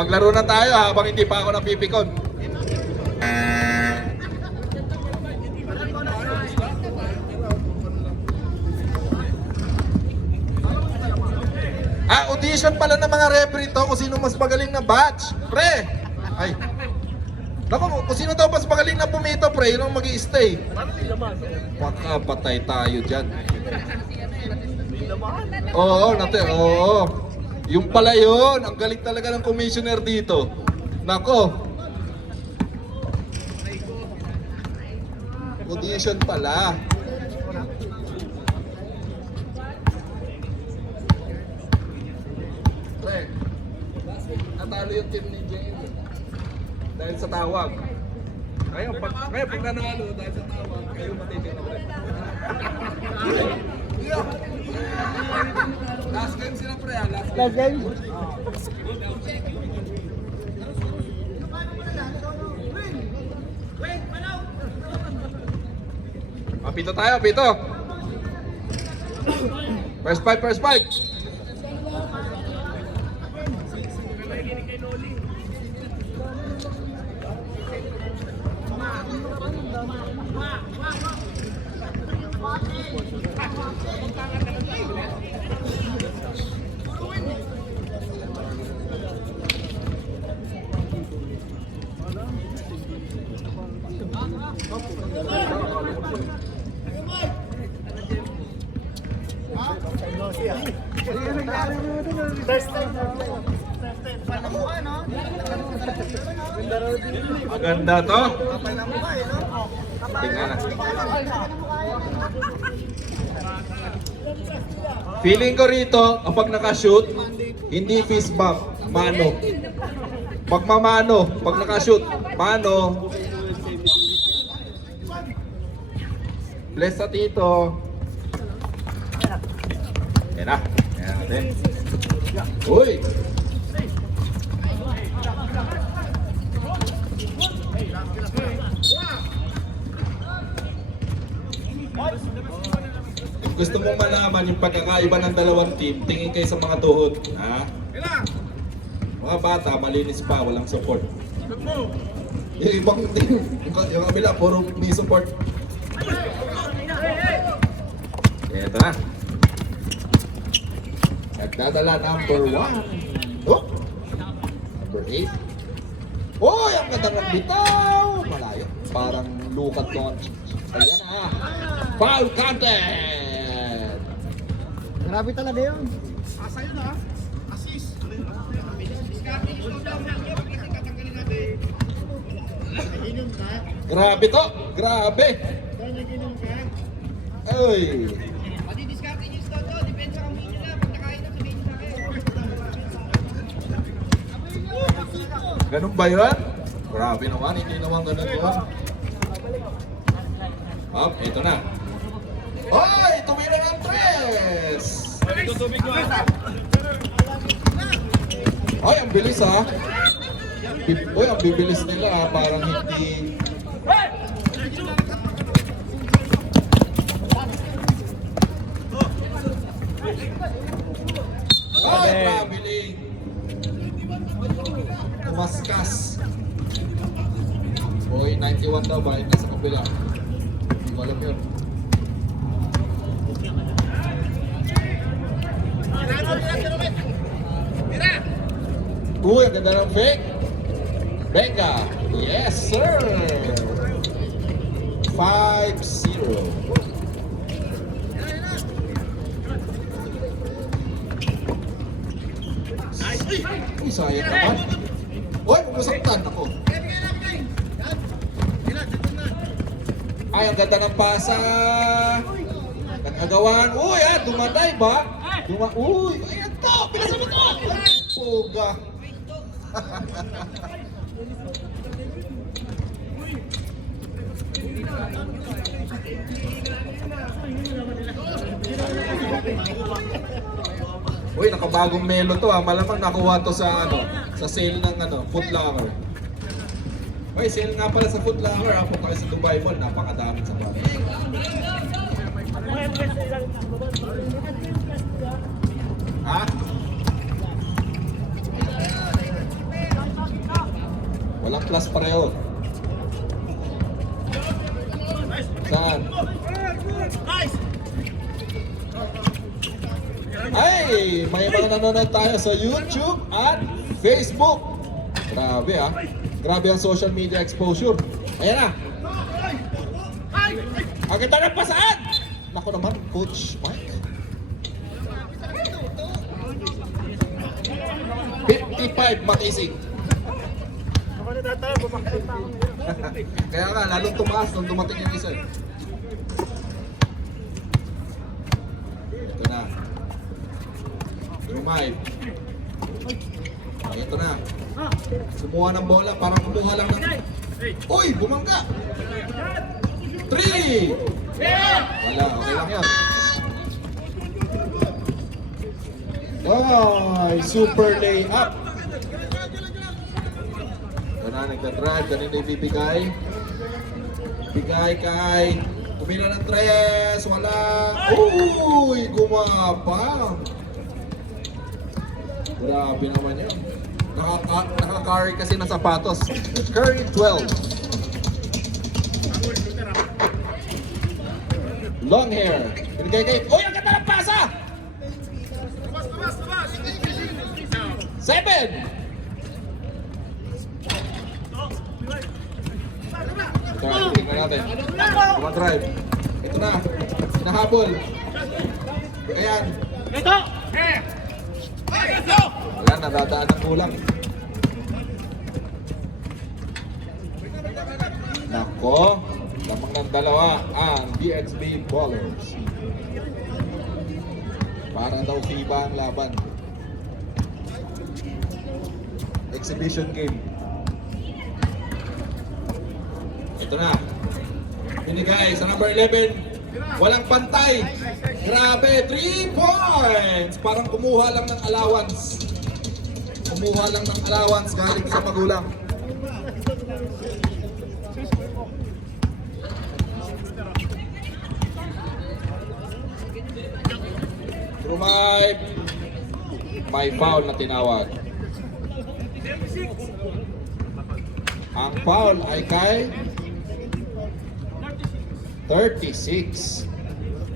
maglaro na tayo habang hindi pa ako napipikon. Audition pala ng mga referee to kung sino mas magaling na batch. Pre! Ay. Naku, kung sino daw mas magaling na pumito, pre, yun ang mag-i-stay. Makapatay tayo dyan. Oo, oo. Yung pala yun, ang galing talaga ng commissioner dito. Nako. Audition pala. Pre, natalo yung team ni Jay dahil sa tawag. Ngayon, pag nanalo dahil sa tawag, kayo matitino rin. Last game sila, pre, ha? Last game? Pito tayo, pito. First fight, first fight. Maganda to. Tingnan na. Feeling ko rito, kapag nakashoot, hindi fist bump, mano. Pag mamano, pag nakashoot, mano. Bless sa tito. Yan na. Yan natin. Uy! Gusto mong malaman yung pagkakaiba ng dalawang team, tingin kayo sa mga tuhod. Ha? Mga bata, malinis pa, walang support. Yung ibang team, yung kabila, puro may support. Ito na. Nagdadala number 1. Oh! Number 8. Oh, ang ganda ng bitaw! Malayo. Parang lukat ko. Ayan na. Foul content! Grabe talaga yun. Asa yun ha? Assist. Naginom ka? Grabe to! Grabe! Naginom ka? Ay! Madi-discarte nyo sa to. Depende sa kami nyo lang. Pag nakain na, sabihin nyo sa akin. Ganun ba yun? Grabe naman, hindi naman ganun yun. Up, ito na. Oy! Tumira ng 3! Ay, ang bilis ha. Uy, ang bibilis nila ha. Parang hindi... Ay, traveling! Tumaskas. Uy, 91 daw ba? Nasa kabila. Hindi ko alam yun. Uy, ang ganda ng fake. Benga. Yes, sir. 5-0. Uy, sayang naman. Uy, pumusaktan ako. Ay, ang ganda ng pasa. Nagagawan. Uy, dumatay ba? Uy, ayan to. Pilasan mo to. Puga. Uy, nakabagong melo to ha. Malamang nakuha to sa sa sale ng Foot Locker. Uy, sale nga pala sa Foot Locker ha. Kung kayo sa Dubai Mall, napakadami sa bagay. Ha? plus pareho. Saan? Ay! May mga nanonood tayo sa YouTube at Facebook. Grabe ah. Grabe ang social media exposure. Ayan na. Ang ganda ng pasaan! Naku naman, Coach Mike. 55 matisig. Kaya nga, lalong tumaas nung dumating yung isa. Ito na. Rumay. Ito na. Kumuha ng bola, parang kumuha lang ng... Uy! Bumangga! 3! Wala, okay lang yan. Ay, super layup. Ito na, nagda-drive. Ganun na ibibigay. Bigay kay... Kumina ng tres. Wala. Uy! Gumapang. Grabe naman yan. Naka-carry kasi ng sapatos. Curry 12. Long hair. Binigay kay... Uy! Ang ganda ng pasa! 7! Tingnan natin. Drive. Ito na. Hinahabol. Ayan. Ayan, nadadaan ng kulang. Nako. Lamang ng dalawa ang DXB Ballers. Para daw FIBA ang laban. Exhibition game. Ito na. Binigay sa number 11. Walang pantay. Grabe, 3 points. Parang kumuha lang ng allowance. Kumuha lang ng allowance galing sa magulang. Rumay. May foul na tinawag. Ang foul ay kay 36.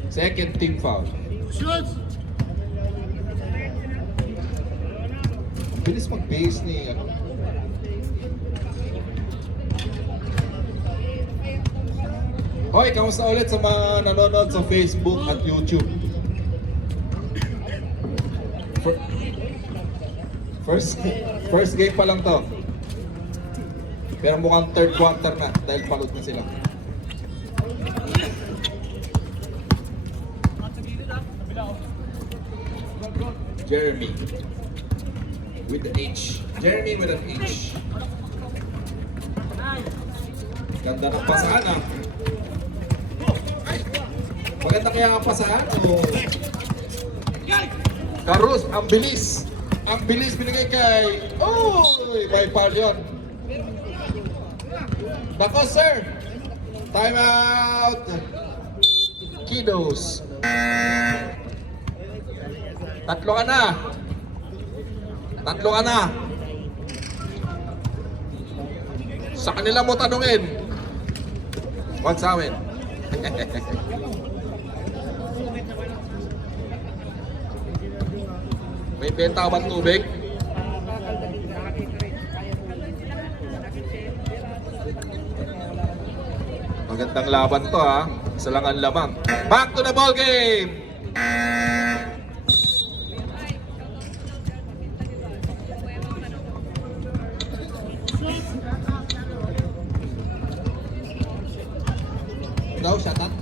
Second team foul. Bilis mag-base ni ano. Hoy, kamusta ulit sa mga nanonood sa Facebook at YouTube? First game pa lang to. Pero mukhang third quarter na dahil pagod na sila. Jeremy with the H. Jeremy with an H. Ganda ng pasahan ah. Maganda kaya ang pasahan o... Carlos, ang bilis. Ang bilis binigay kay... Uy! May foul yun. Bako sir. Time out. Kiddos. Tatlo ka na. Tatlo ka na. Sa kanila mo tanungin. Huwag sa amin. May benta ka ba tubig? Magandang laban to ha. Isa lang ang lamang. Back to the ball game! Daw, shut up.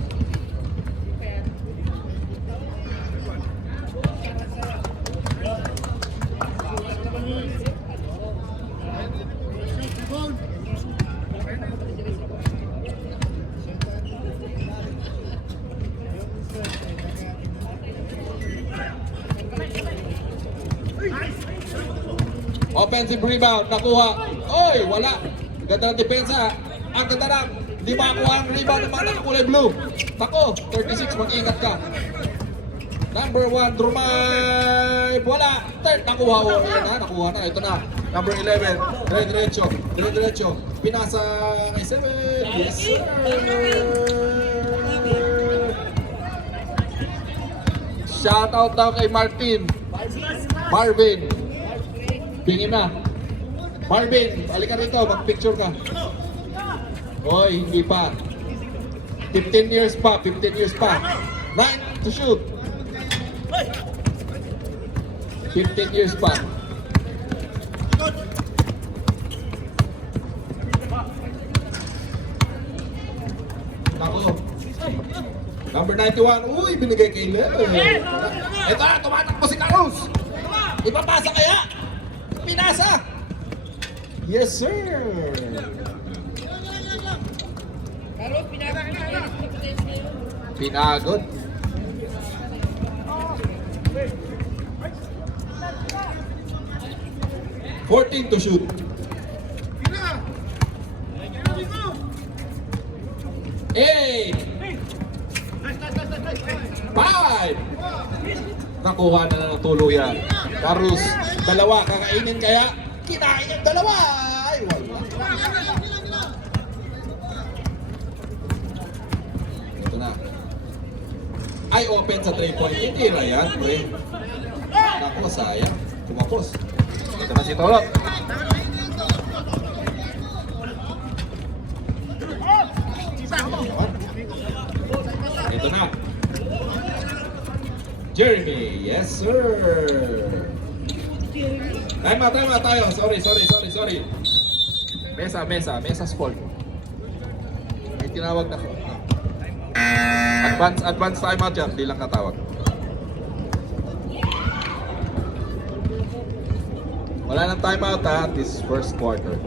Offensive rebound, nakuha. Oy, wala. Ganda ng depensa. Ang ganda ng, hindi makakuha ang rebound ng mga nakakulay blue. Tako, 36, mag-ingat ka. Number 1, Drumay. Wala. Third, nakuha. Yan na, nakuha na. Ito na. Number 11, dire-diretso, dire-diretso. Pinasa kay 7. Yes, sir. Shoutout daw kay Martin. Marvin. Pingin na. Marvin, halika rito, mag-picture ka. Oy, hindi pa. 15 years pa, 15 years pa. 9 to shoot. 15 years pa. Ako. Number 91. Uy, binigay kay Leo. Ito na, tumatakbo si Carlos. Ipapasa kaya? Pinasa. Yes, sir. Carlos, pinaka-pinaka. Pinagod. $14 to shoot. 8. 5. Nakuha na ng tuluyan. Carlos, dalawa. Kakainin kaya? Kinain yung dalawa. Ay, wala. Ito na. Ay, open sa 3-point. Hindi na yan, pre. Naku, sayang. Kumapos. Ito na si Tolot. Ito na. Jeremy. Yes, sir. Time out tayo. Sorry. Mesa sport. May tinawag na. Advance time out yan. Di lang katawag. Wala nang time out ha. This first quarter.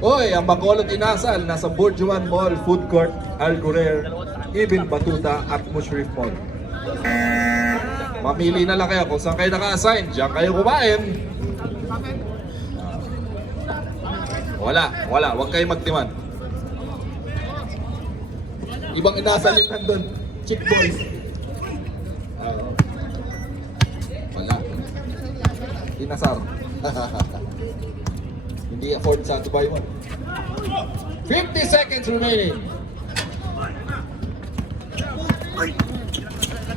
Oy, ang Bacolod Inasal nasa Burjuan Mall, Food Court, Algurer, Ibn Batuta at Mushrif Mall. Mamili na lang kayo kung saan kayo naka-assign. Diyan kayo kumain. Wala. Huwag kayo magtiman. Ibang inasal yung nandun. Chick boys. Wala. Inasar. Hindi afford sa to buy one. 50 seconds remaining.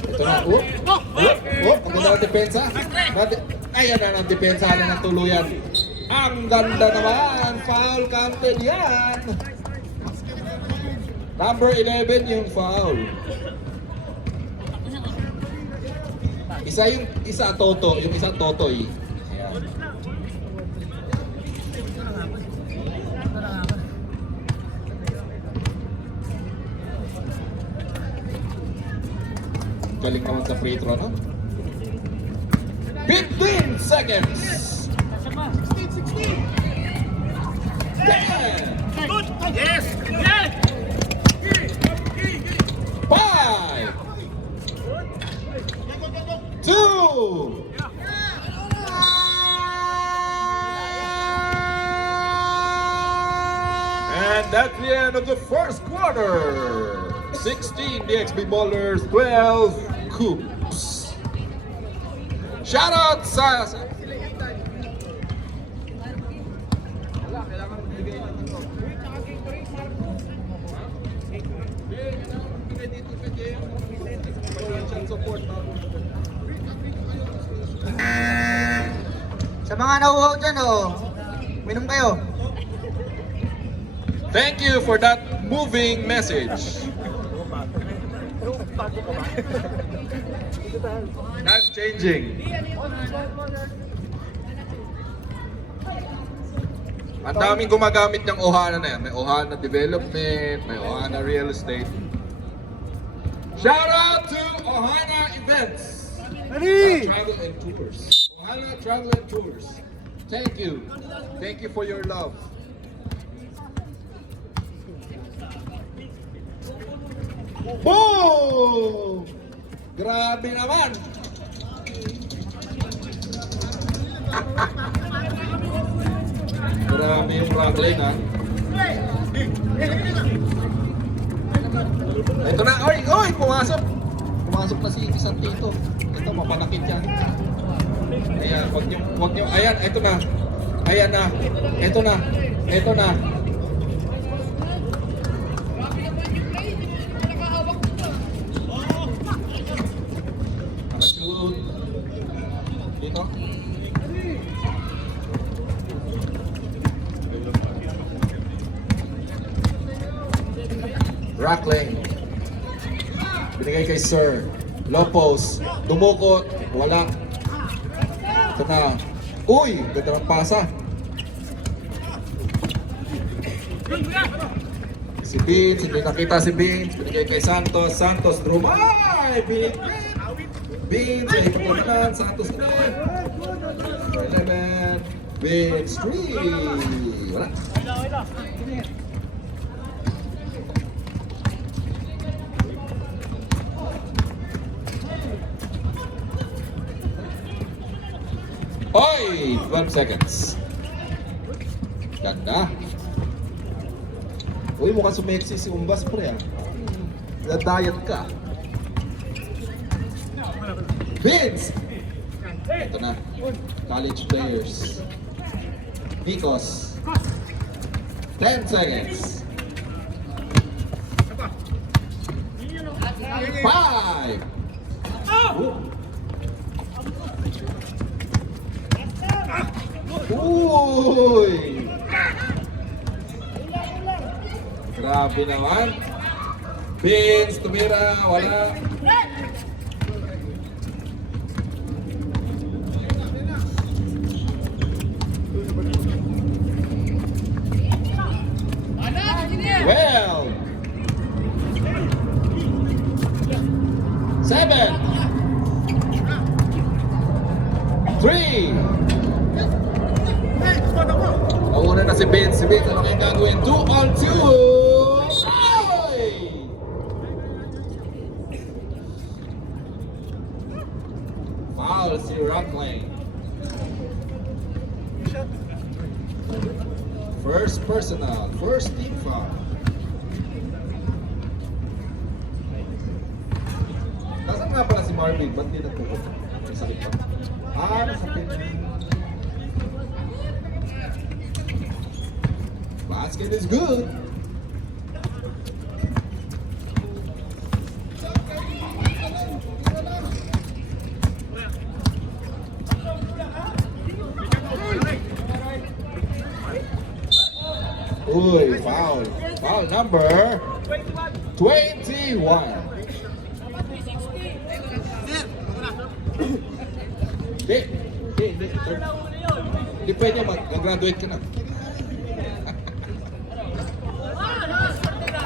Ito na. Ang ganda ng depensa. Ayan na ng depensa na ng tuluyan. Ang ganda naman. Foul counted yan. Number 11 yung foul. Isa Toto, yung isa Totoy. Ayan. Galing naman sa free throw, no? 15 seconds! 10! Yes! 5! 2! And that's the end of the first quarter. 16 DXB Ballers, 12 Coops. Shout out sa... Sa mga nauuhaw dyan, minom kayo. Thank you for that moving message. Life changing. Ang daming gumagamit ng Ohana na yan. May Ohana Development, may Ohana Real Estate. Shout out to Ohana Events. Travel and Tours. Ohana Travel and Tours. Thank you. Thank you for your love. Boom! Grabe naman! Grabe yung rattling, ha? Ito na! Oy! Pumasok! pumasok na si Santito. Ito, mapanakit yan. Ayan, wag nyo, ayan, ito na. Ayan na, ito na, ito na. Grabe naman yung play. Hindi mo nakahawak dito. Nakashoot. Dito. Rockling. Binigay kay Sir. Low post. Dumukot. Wala. Ito na. Uy! Ganda ng pasa. Si Vince. Hindi nakita si Vince. Binigay kay Santos. Santos. Drumay! Binigay. Vince. Ay, kapunan. Santos na. 11. Vince. 3. Wala. Oy! 12 seconds. Ganda. Uy, mukhang sumeksi si Umbas, pre, ah. Na-diet ka. Vince! Ito na. College players. Nikos. 10 seconds. 5. Uy! Grabe naman. Vince, tumira, wala. Well. 7. 3. Nauna na si Vince. Si Vince, ano kayong gagawin? 2 on 2! Ay! Foul si Rockling. First personal. First team foul. Nasaan nga pala si Marvin? Ba't di nagpupunta? May sakit pa. Nasakit. Basket is good. Uy, foul. Foul number 21. Hindi. Hindi pwede mag-graduate ka na.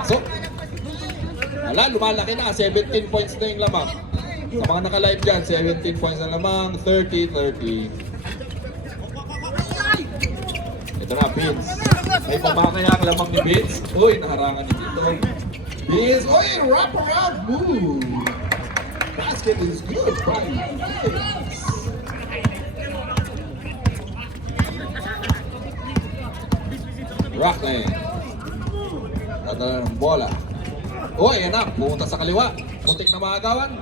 So, wala, lumalaki na. 17 points na yung lamang. Sa mga naka-live dyan, 17 points na lamang. 30-30. Ito na, Vince. May pamakaya ang lamang ni Vince. Uy, naharangan ni dito. Vince, uy, wrap around move. Basket is good by Vince. Rockland. Nadala ng bola. Uy, yan na. Pumunta sa kaliwa. Muntik na maagawan.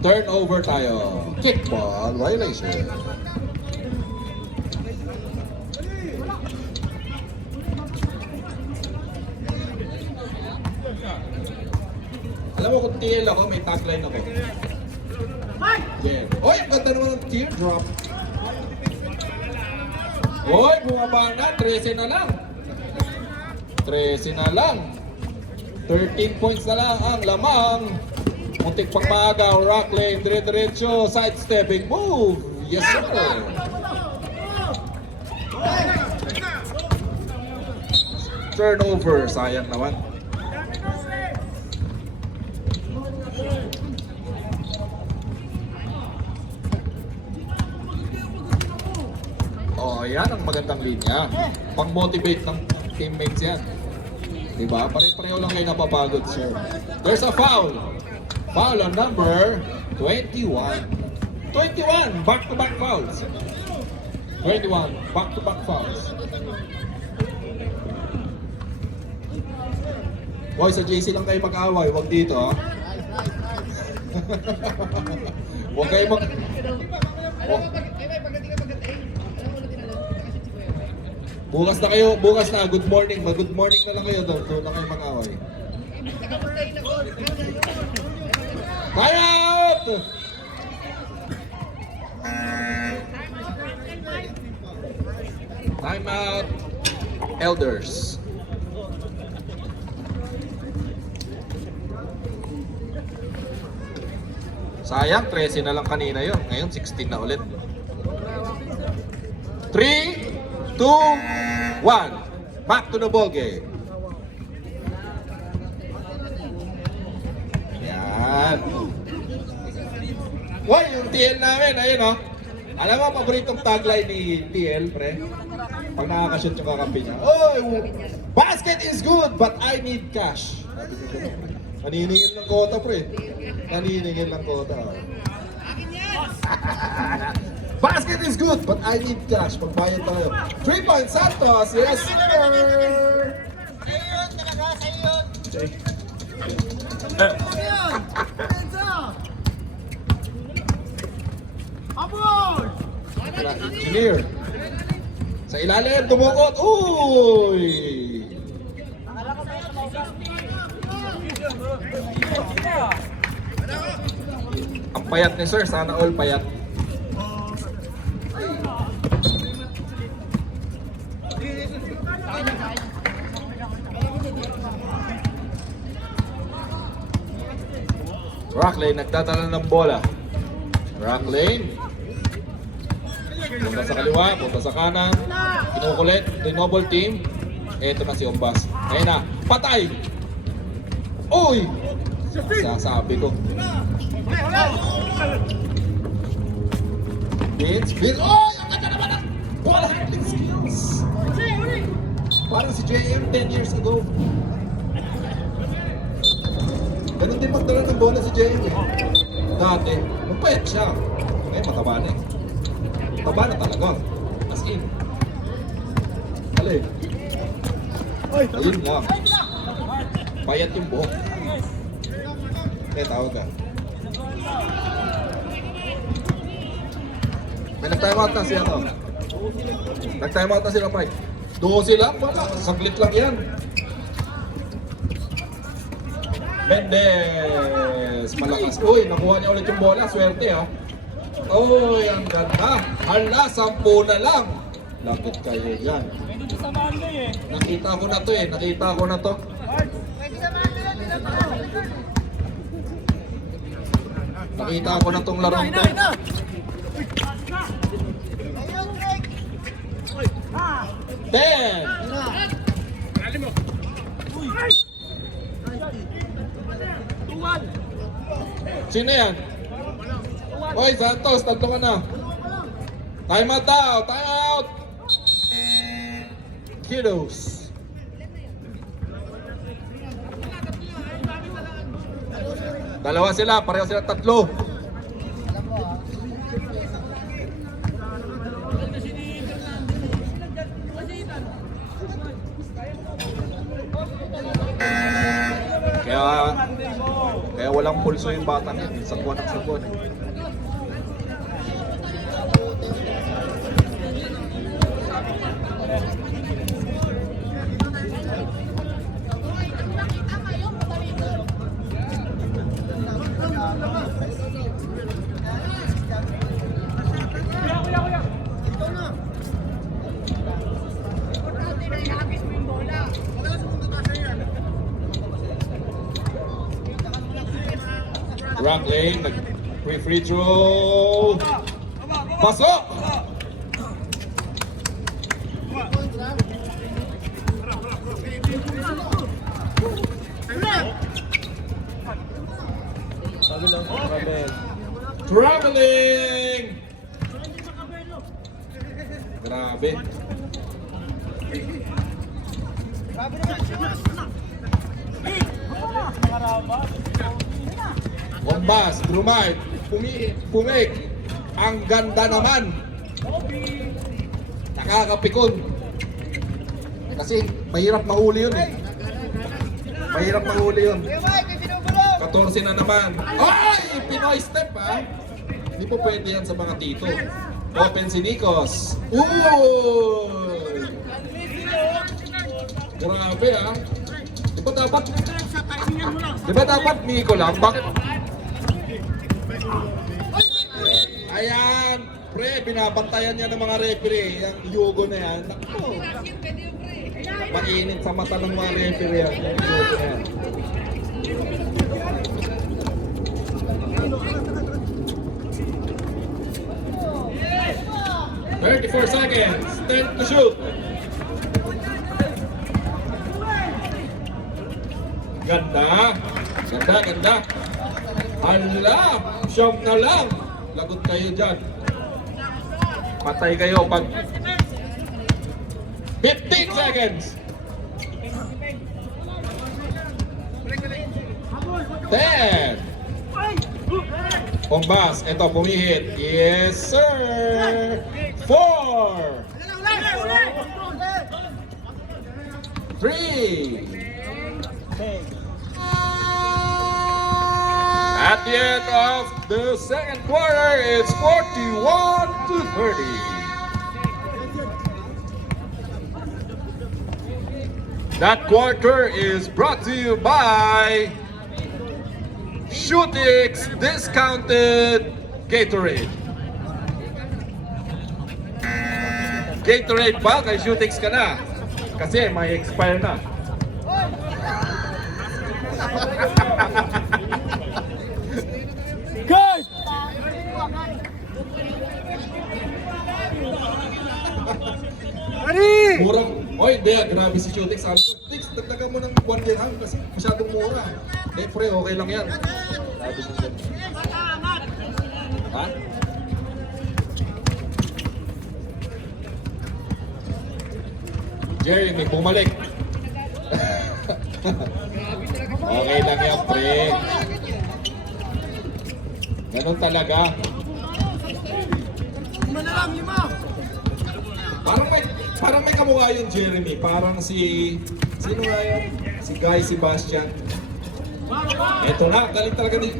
Turnover tayo. Kickball violation. Alam mo kung TL ako, may tagline ako. Yeah. Uy, ang ganda naman ng teardrop. Uy, bumaba na. 13 na lang. 13 na lang. 13 points na lang ang lamang. Muntik pang maaga. Rock lane. Dire-diretso. Sidestepping move. Yes, sir. Turnover. Sayang naman. Oh, yan ang magandang linya. Pang-motivate ng teammates yan. Diba? Pare-pareho lang kayo napapagod, sir. There's a foul. Foul on number 21. 21 back-to-back fouls. 21 back-to-back fouls. Hoy, sa JC lang kayo mag-away, wag dito ha. Huwag kayo mag... Alam mo, pagdating ka pagdating, alam mo na tinanong, nakasip si Kuya. Bukas na, good morning. Good morning na lang kayo doon. Doon na kayo mag-away. Nakapagtayin ako. Time out! Time out, Elders. Sayang, 13 na lang kanina yun. Ngayon, 16 na ulit. 3, 2, 1. Back to the ball game. Yan. Hoy, yung TL namin, ayun o. Alam mo, paboritong tagline ni TL, pre? Pag nakakashoot yung kakampi niya. Oh, basket is good, but I need cash. Naniningil ng kota, pre. Naniningil ng kota. Akin yan! Basket is good, but I need cash. Pagbayad tayo. 3 points, Santos. Yes, sir! Sa'yo yun, talaga, sa'yo yun! Wala, engineer. Sa ilalim, dumukot. Uy! Ang payat ni sir, sana all payat. Rocklane nagdadala ng bola. Rocklane. Punta sa kaliwa, punta sa kanan. Kinukulit, double team. Eto na si Ombas. Ayun na, patay! Uy! Sasabi ko. Vince. Oh! Ang ganda naman ang ball handling skills! Parang si JM 10 years ago. Ganun din magdala ng bola si JM eh. Dati, magpayat siya. Ngayon mataba na eh. Mataba na talaga. As in. Alin. Ayun lang. Payat yung buhok. Tawag ka. May nag-time out na siya to. Nag-time out na sila, Mike. 12 lang, wala. Saglit lang yan. Mendez, malakas. Uy, nakuha niya ulit yung bola. Swerte ha. Uy, ang ganda. Hala, 10 na lang. Lapit kayo yan. Nakita ko na to eh. Nakita ko na to. Nakita ko na tong larong to. Ten. Sino yan? Oy, Santos, tatlo ka na. Time out daw, time out! Kiddos. Dalawa sila, pareho sila tatlo. Kaya walang pulso yung batang yun. Sagwan ang sagwan. Rocklane, free throw. Pasok! Traveling! Grabe. Bombas, Brumite, pumik. Ang ganda naman. Nakakapikon. Kasi mahirap mahuli yun eh. Mahirap mahuli yun. Kuya Mike, may binubulong! 14 na naman. Ay! Pinoy step ha! Hindi po pwede yan sa mga tito. Open si Nikos. Uy! Grabe ha! Di ba dapat Miko lang? Bakit? Ayan! Pre, binabantayan niya ng mga referee. Yung yugo na yan. Naku! Mainit sa mata ng mga referee yan. Yung yugo na yan. "34 seconds, 10 to shoot." Ganda. Ganda, ganda. Hala, siyam na lang. Lagot kayo dyan. Patay kayo pag 15 seconds. 10. Pombas, eto pumihit. Yes, sir. 4. 3. At the end of the second quarter, it's 41 to 30. That quarter is brought to you by Shootix Discounted Gatorade. Gatorade ba? Kay Shootix ka na. Kasi may expire na. Good! Ready! Murang, oy, hindi, grabe si Shootix. Sabi ko, Tix, dagdagan mo ng 1 dirham kasi masyadong mura. Eh, pre, okay lang yan. Sabi ko ganun. Ha? Jeremy, bumalik. Okay lang yan, pre. Ganun talaga. Parang may kamukha yun, Jeremy. Parang si... Sino nga yun? Si Guy Sebastian. Ito na, galing talaga ni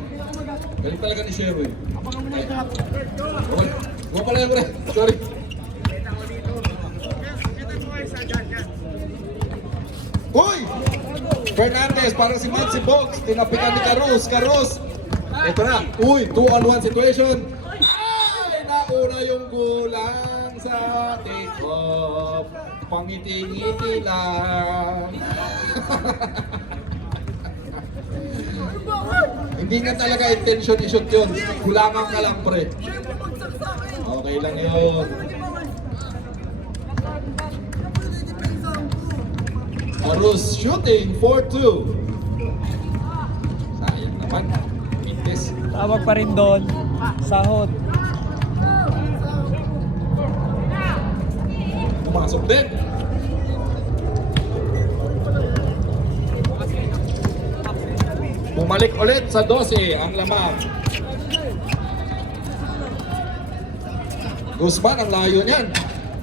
Sherwin. Huwag pala yung pre. Sorry. Uy! Fernandez, parang si Mansi Box. Tinapikan ni Carus. Ito na. Uy, 2-on-1 situation. Ay! Nauna yung gulang sa take-off. Pangiti-ngiti lang. Hindi nga talaga intention i-shoot yun. Kulangan ka lang, pre. Okay lang yun. Arus shooting 4-2. Sayang naman. Mintis. Tawag pa rin doon. Sahod. Pumasok din. Bumalik ulit sa 12 ang lamang. Guzman ang layo niyan.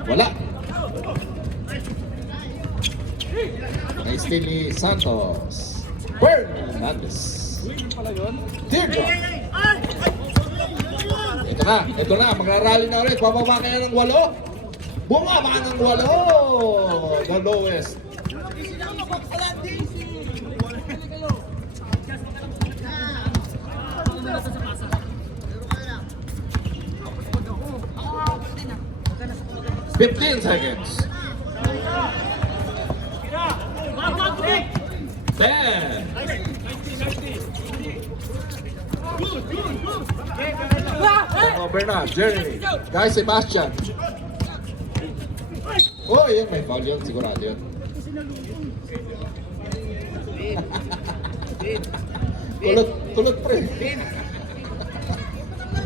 Wala. Estili Santos. Fernandez. Teardrop. Ito na, magrarally na ulit. Bababa kaya ng 8. Bumaba ng 8. The lowest. "15 seconds. 10. Bernard, Jeremy, Guy Sebastian. Oh, yun, may foul yun. Sigurado yun. Tulot pre.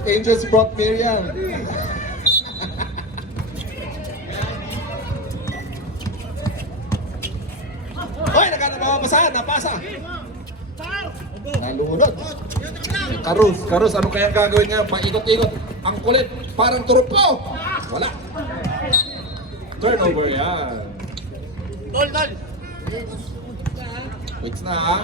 Angels brought Miriam. Hoy, nagkanabawabasahan, napasa. Nalunod. Carus, ano kayang gagawin niya? Paikot-ikot. Ang kulit, parang turupo. Wala. Turnover yan. Wait na ha.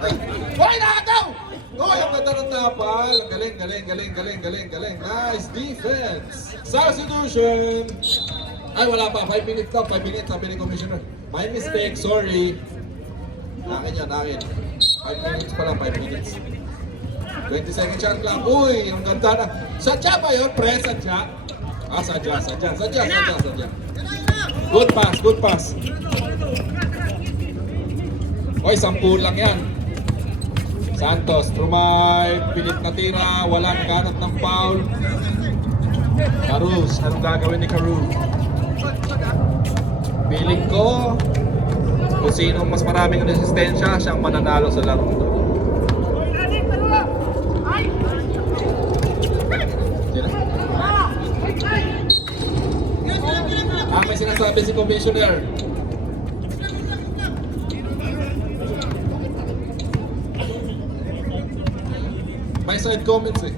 Ay, why nakataw? Oh, yung ganda ng tapal. Galing, galing, galing, galing, galing, galing. Nice defense. Substitution. Ay, wala pa. 5 minutes daw. 5 minutes, sabi ni Commissioner. My mistake, sorry. Akin yan, akin. 5 minutes pa lang, 5 minutes. 20 second shot clock. Uy, ang ganda na. Sadya ba yun? Press, sadya. Ah, sadya. Good pass, good pass. Oy, 10 lang yan. Santos, Trumay, pilit na tira, wala naghanap ng foul. Carus, anong gagawin ni Carus? Feeling ko, kung sino mas maraming resistensya, siyang mananalo sa laro ito. May sinasabi si Commissioner. May side comments eh.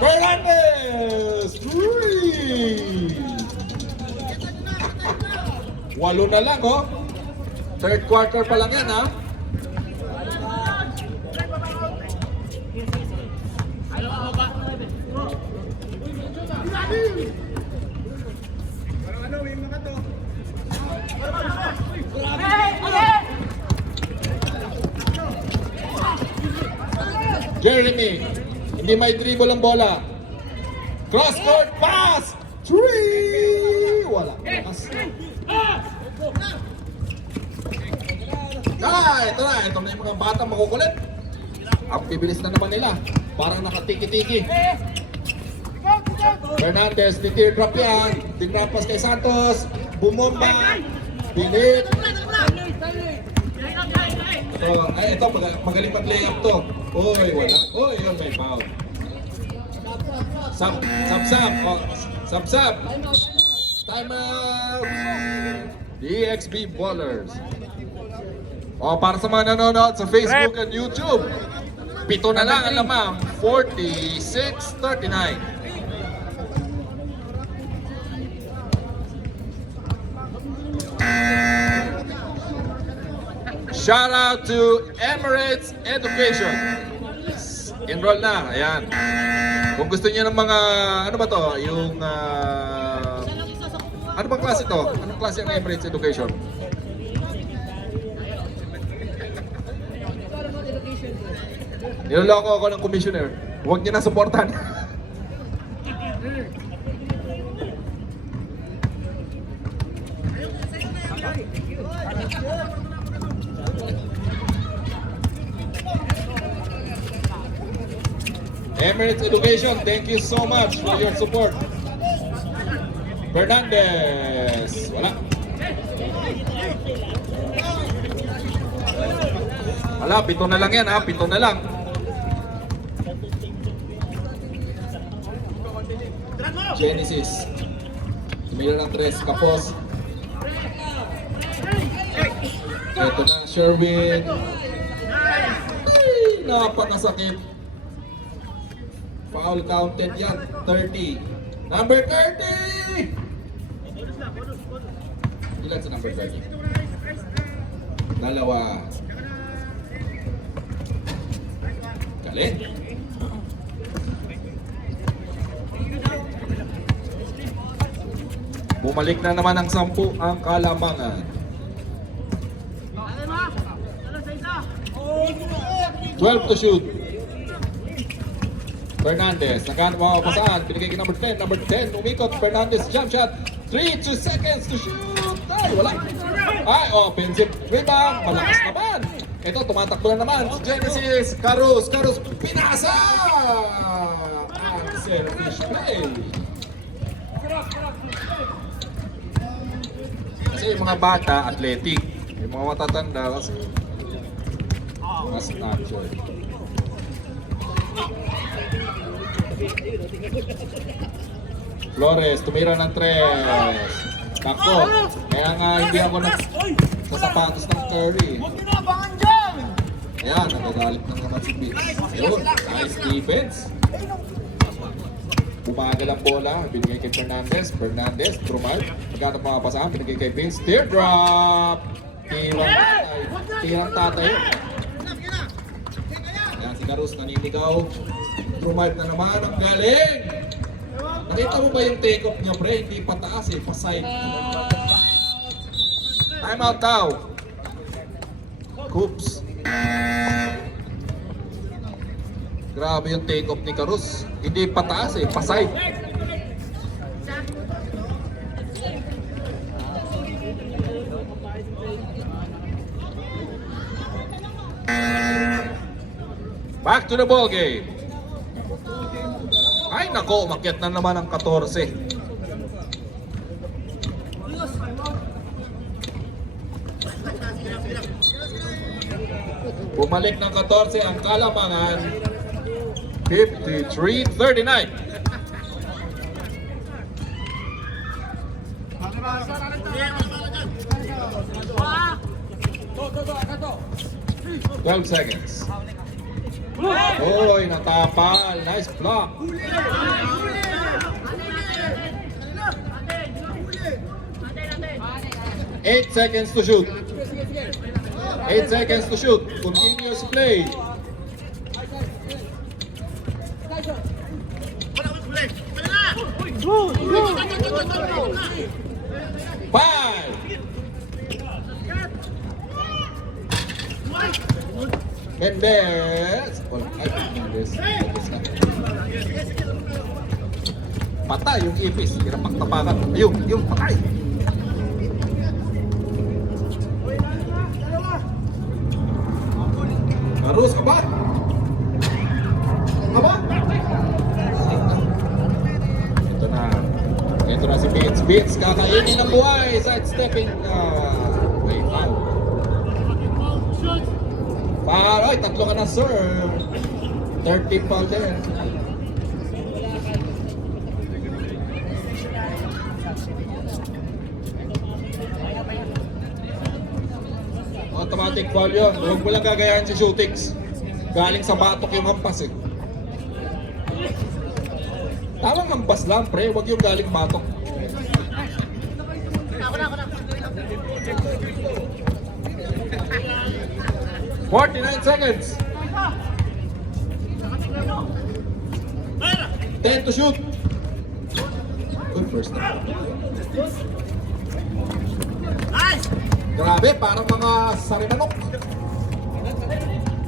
Fernandez! 3! 8 na lang oh. Third quarter pa lang yan ha. Jeremy, hindi may dribble ang bola. Cross court pass! 3! Wala. Pass. Ito na yung mga bata makukulit. Ang bibilis na naman nila. Parang nakatiki-tiki. Fernandez, ni teardrop yan. Teardrop pass kay Santos. Bumomba. Pilit. Ito, magaling mag-layup to. Uy, wala. Uy, yun, may foul. Sub. Time out. DXB Ballers. Para sa mga nanonood sa Facebook and YouTube, 7 na lang ang lamang, 46-39. Shout out to Emirates Education. Enroll na, ayan. Kung gusto niyo ng mga, ano ba to, yung, ano bang klase to? Anong klase ang Emirates Education? Niloloko ako ng commissioner. Huwag niyo na supportan. Emirates Education, thank you so much for your support. Fernandez, wala. Wala, 7 na lang yan ha, 7 na lang. Genesis. Tumira ng 3, Kapos. Ito na, Sherwin. Ay, napakasakit. Foul counted yan, 30. Number 30! Ilan sa number 30? 2. Galit. Bumalik na naman ang 10 ang Kalamangan. 12 to shoot. Fernandez, naghanap mga pasaan, binigay kay number 10, umikot, Fernandez, jump shot, 3 seconds to shoot, ay wala, ay offensive rebound, malakas naman, ito tumatakbo na naman, Genesis, Carus, pinasa, ang selfish play, kasi yung mga bata, athletic, yung mga matatanda kasi, mas natural. Flores, tumira ng 3. Takbo. Kaya nga hindi ako sa sapatos ng Curry. Ayan, nagagalit na naman si Pitts. Ayun, nice defense. Bumagal ang bola, binigay kay Fernandez. Fernandez, Trumal. Pagkatapos mapapasahan, binigay kay Vince. Teardrop! Tirang tatay. Yan si Carus naninigaw. Trumal na naman ang galing! Nakita mo ba yung take-off niya, pre? Hindi pataas eh, paside. Time out daw. Coops. Grabe yung take-off ni Carus. Hindi pataas eh, paside. Back to the ball game. Ay nako, umakyat na naman ang 14. Bumalik ng 14 ang Kalamangan. 53-39. Twelve seconds. Oy, natapal. Nice block. 8 seconds to shoot. 8 seconds to shoot. Continuous play. Five. Mendes. Ay, Mendes. Mendes na. Patay yung ipis. Pinapak-tapakan. Ayun, yung patay. Carus, aba? Aba? Ito na. Ito na si Beats. Beats, kakainin ng buhay. Sidestepping. Wait, foul. Foul. Ay, tatlo ka na, sir. 13 foul din. Automatic foul yun. Huwag mo lang gagayahan sa shootings. Galing sa batok yung hampas eh. Tamang hampas lang, pre. Huwag yung galing batok. Ako na. 49 seconds. 10 to shoot. Good first time. Nice! Grabe, parang mga sarimanok.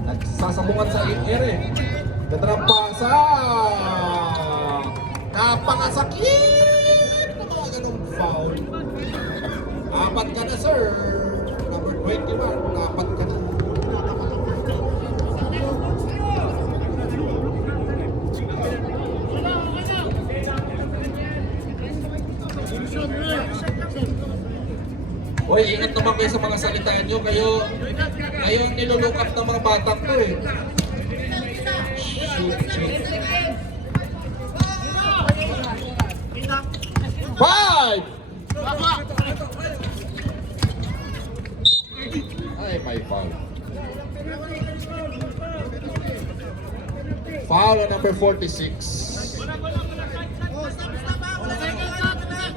Nagsasabungan sa air eh. Ganda ng pasa. Napakasakit na mga ganong foul. Apat ka na, sir. Number 21, apat ka na. Hoy, ingat naman kayo sa mga salita nyo. Kayo ang nilolook up ng mga batang ko eh. Shoot. 5! Ay, may foul. Foul on number 46.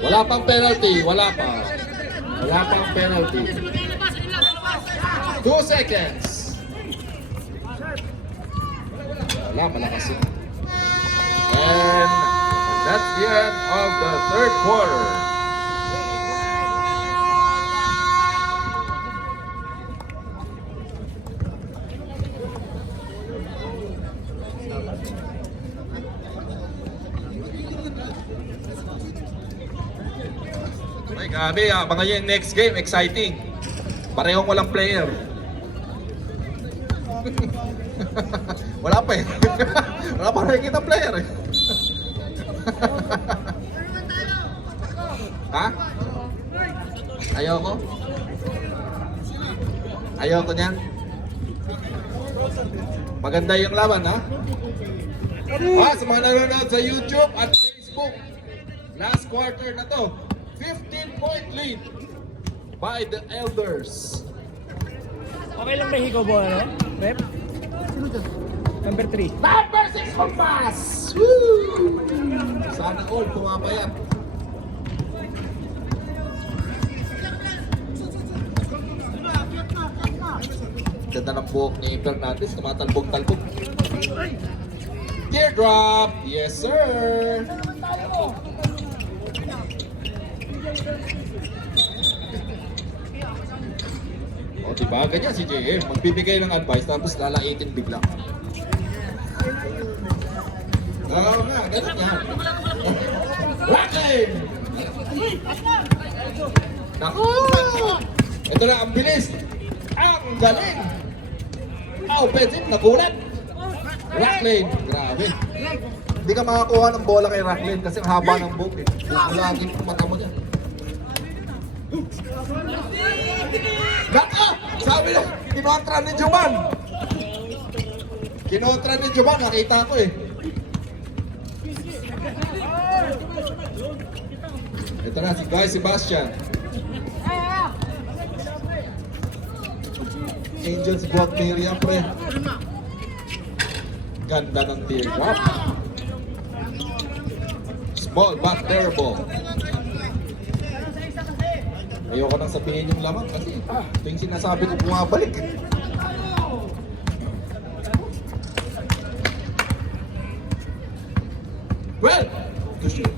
Wala pang penalty. Wala pang penalty. 2 seconds. Wala, malakas yun. And that's the end of the third quarter. Ay, grabe, abangan nyo yung next game, exciting. Parehong walang player. Wala pa eh. Wala pa rin kita player eh. Ha? Ayoko? Ayoko niyan? Maganda yung laban, ha? Sa mga nanonood sa YouTube at Facebook, last quarter na to. 15-point lead by the Elders. Okay lang ba higo mo, ano? Rep? Number 3. Number 6 Kompas! Woo! Sana all pumapayat. Ganda ng buhok ni Fernandez, tumatalbog-talbog. Teardrop! Yes, sir! O, diba? Ganyan si JM. Magbibigay ng advice tapos lalaitin bigla. Oo nga, ganun nga. Rockin! Naku! Ito na, ang bilis! Ang galing! Offensive, nagulat! Rocklin! Grabe! Hindi ka makakuha ng bola kay Rocklin kasi ang haba ng buhok eh. Yung laging mata mo niya. Naka! Sabi na, kinontra ni Juban! Kinontra ni Juban, nakita ko eh. Ito na si Guy Sebastian. Angels Buwag Miriam, pre. Ganda ng teardrop. Small but terrible. Ayoko nang sabihin yung laman kasi ito yung sinasabi ko bumabalik. Well, to shoot.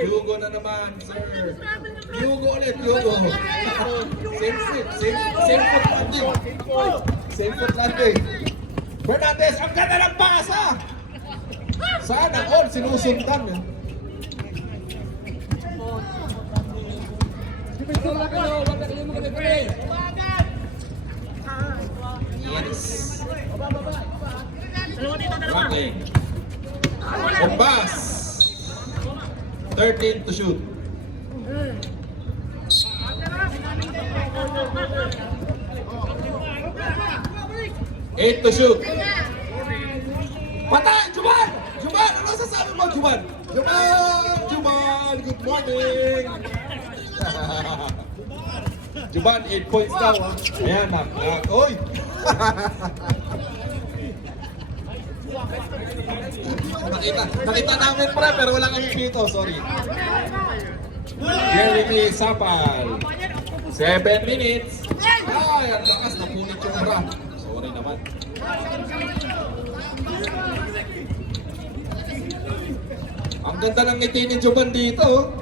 Yugo na naman, sir. Yugo ulit, Yugo. Same foot landing. Same foot landing. Fernandez, ang ganda ng pasa! Sana all sinusundan eh. Yes. Running. Ombas. 13 to shoot. Eight to shoot. Patay! Juban! Juban! Ano sasabi mo, Juban? Juban! Juban! Good morning! Juban, 8 points daw. Ayan, oy! Nakita namin pre, pero walang dito, sorry. Jeremy Sapal. 7 minutes. Ay, ang lakas, napunit yung bra. Sorry naman. Ang ganda ng ngiti ni Juban dito.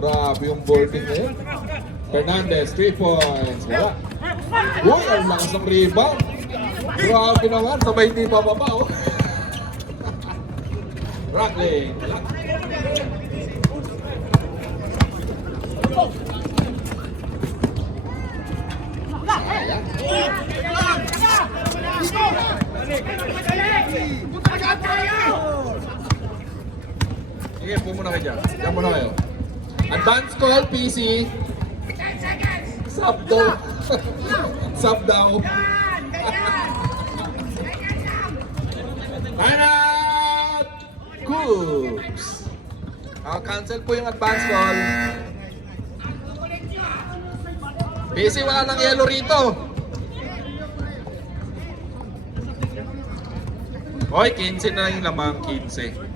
Grabe yung boarding na yun. Fernandez, 3 points. Wala. Uy, ang lakas ng rebound. Grabe naman, sabay hindi bababa oh. Rocklin. Sige, pumunta kayo dyan. Diyan muna kayo. Advance call, PC. Sub daw. Sub daw. Hanap! Coops. Cancel po yung advance call. PC, wala nang yellow rito. Hoy, 15 na yung lamang, 15.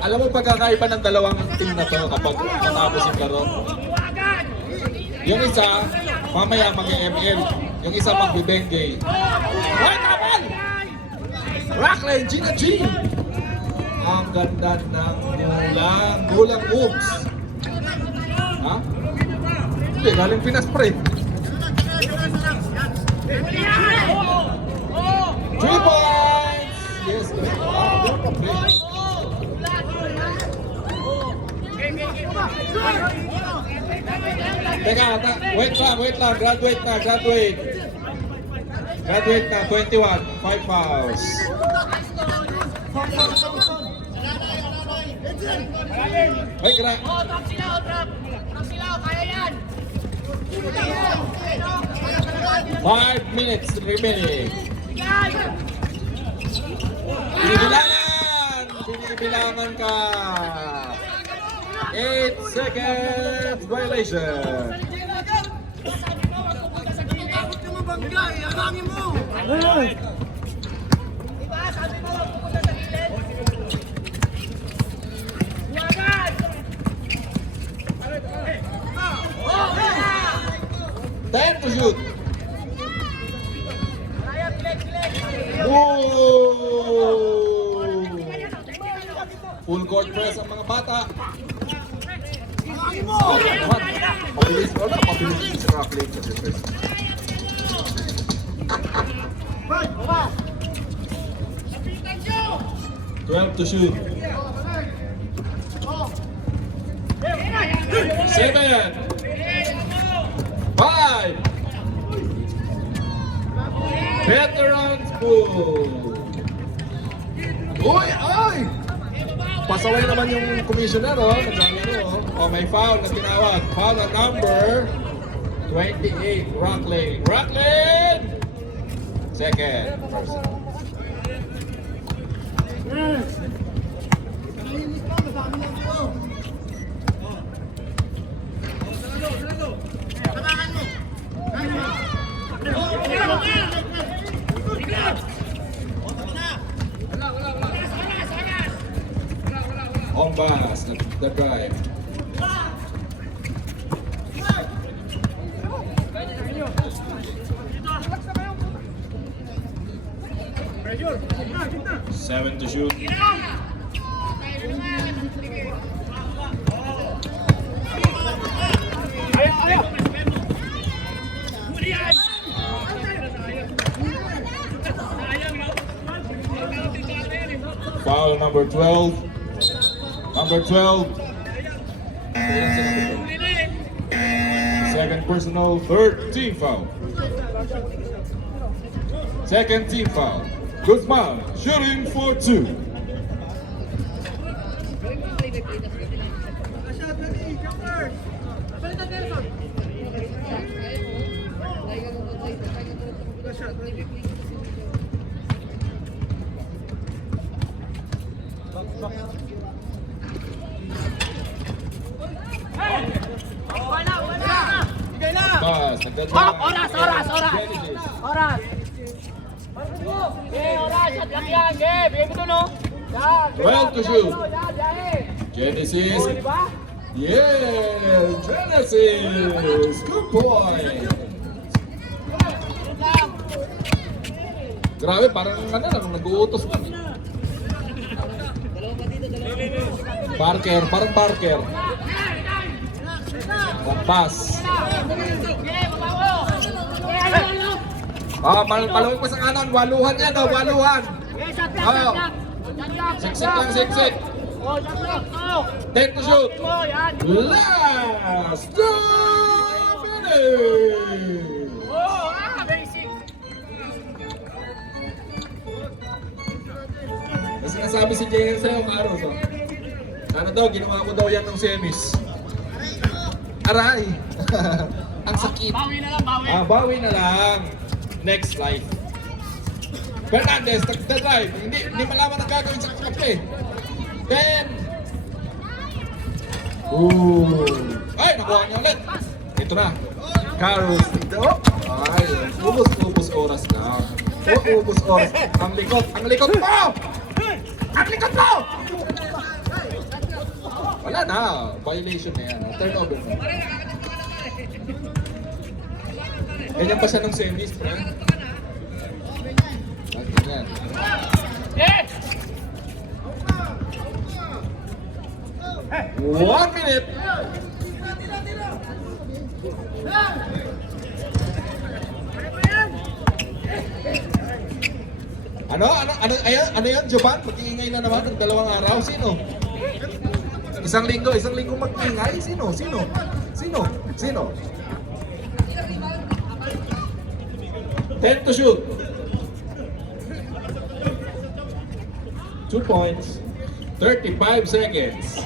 Alam mo pagkakaiba ng dalawang team na to kapag matapos yung laro? Yung isa, mamaya mag-ML. Yung isa mag-Bibengay. Ay, naman! Rocklin, Gina G! Ang ganda ng gulang moves. Ha? Hindi, galing Pinas pre. 3 points! Yes, Teka, wait lang, graduate na, Graduate na, 21, 5 fouls. Ay, kira. Oh, trap sila, oh, trap. Trap sila, oh, kaya yan. 5 minutes remaining. Bigay! Binibilangan! Binibilangan ka! 8 seconds violation. Sabi mo, wag pupunta sa gilid. Bakit mo bangga? Iabangin mo! Diba? Sabi mo, wag pupunta sa gilid. Huwagan! Oh, kaya! 10 to shoot. Kaya, bileg. Whoa! Full court press ang mga bata. Mabilis ko na, mabilis si Rockland sa defense. 12 to shoot. 7. 5. Veterans pool. Uy! Ay! Pasaway naman yung commissioner, oh. Naglalaro, oh. Oh, may foul na tinawag. Foul na number 28, Rockland. Rockland! Second. Personal. On bus, the drive. Seven to shoot. Foul number 12. Number 12. Second personal, third team foul. Second team foul. Guzman shooting for 2. Bas, nagdadrive. Oras! Oras! Okay, oras! At lang yan! Okay, bigay mo dun, oh! Yan! 12 to shoot. Yan, biyahe! Genesis. Oh, di ba? Yeah, Genesis. Good boy. Grabe, parang ano lang, nag-uutos mo. Parker, parang Parker. Pass. Okay, mabawo! Okay, ayun! Ah, maluwag pa sa kanan, waluhan yan, oh, waluhan. Okay, shot lang, Oh. shot lang! Shot lang, shot Siksik lang, siksik. Oh, shot lang! Oh! 10 to shoot. Oh, yan! Last 2 minutes. Oh, basic! Kasi nasabi si JL sa'yo, Karos, oh. Ano daw, ginawa ko daw yan ng semis. Aray! Ang sakit. Bawi na lang, bawi! Ah, bawi na lang. Next life. Fernandez, nagda-drive. Hindi malaman ang gagawin sa kape. 10. Ooh. Ay, nakuha niya ulit. Ito na. Caros. Oh. Ay, ubos oras lang. Oh, ubos oras. Ang likot mo! Ang likot mo! Wala na. Violation na yan. Turnover na. Ganyan pa siya ng semis, bro. Ganyan. Eh! 1 minute. Ano yan, Jovan? Mag-iingay na naman ng 2 araw. Sino? Isang linggo mag-iingay? Sino? 10 to shoot. 2 points. 35 seconds.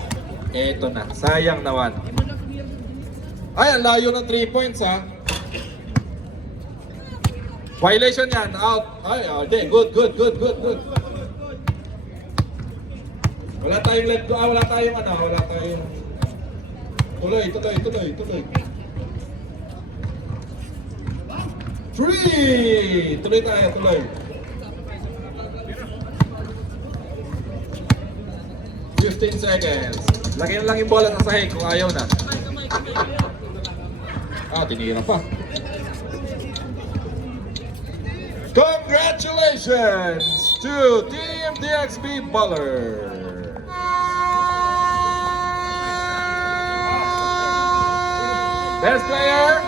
Eto na, sayang naman. Ay, ang layo ng 3 points ha. Violation yan, out. Ay, okay, good. Wala tayong let go, wala tayong Tuloy. 3! Tuloy tayo. 15 seconds. Lagyan lang yung bola sa sahig kung ayaw na. Tinira pa. Congratulations to Team DXB Baller. Best player,